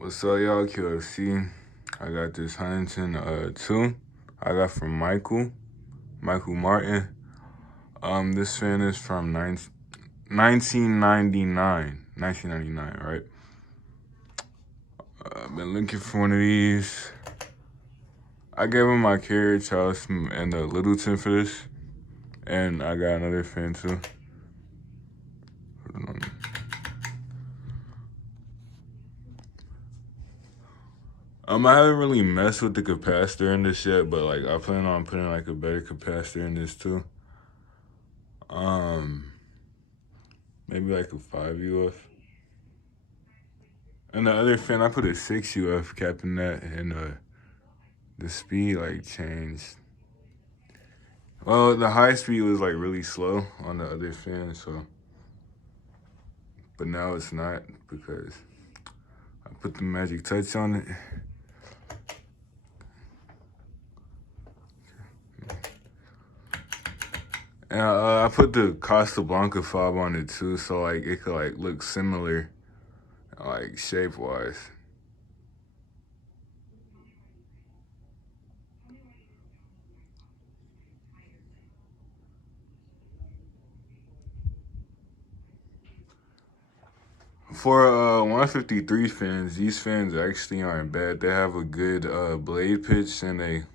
What's up, y'all? QFC. I got this Huntington 2. I got from Michael Martin. This fan is from 1999, right? I've been looking for one of these. I gave him my carriage house and the Littleton for this, and I got another fan too. I haven't really messed with the capacitor in this yet, but like I plan on putting like a better capacitor in this too. Maybe like a 5 UF. And the other fan, I put a 6 UF cap in that, and the speed like changed. Well, the high speed was like really slow on the other fan, so. But now it's not because I put the magic touch on it. And I put the Casablanca fob on it too, so like it could like look similar, like shape wise. For 153 fans, these fans actually aren't bad. They have a good blade pitch, and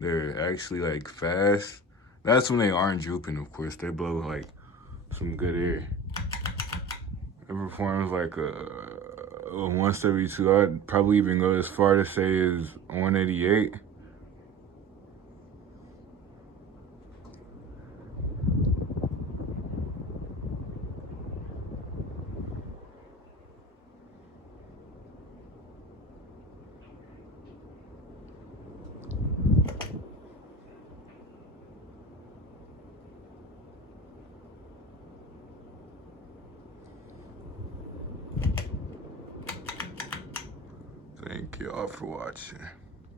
they're actually like fast. That's when they aren't drooping, of course. They blow like some good air. It performs like a 172. I'd probably even go as far to say is 188. Thank y'all for watching.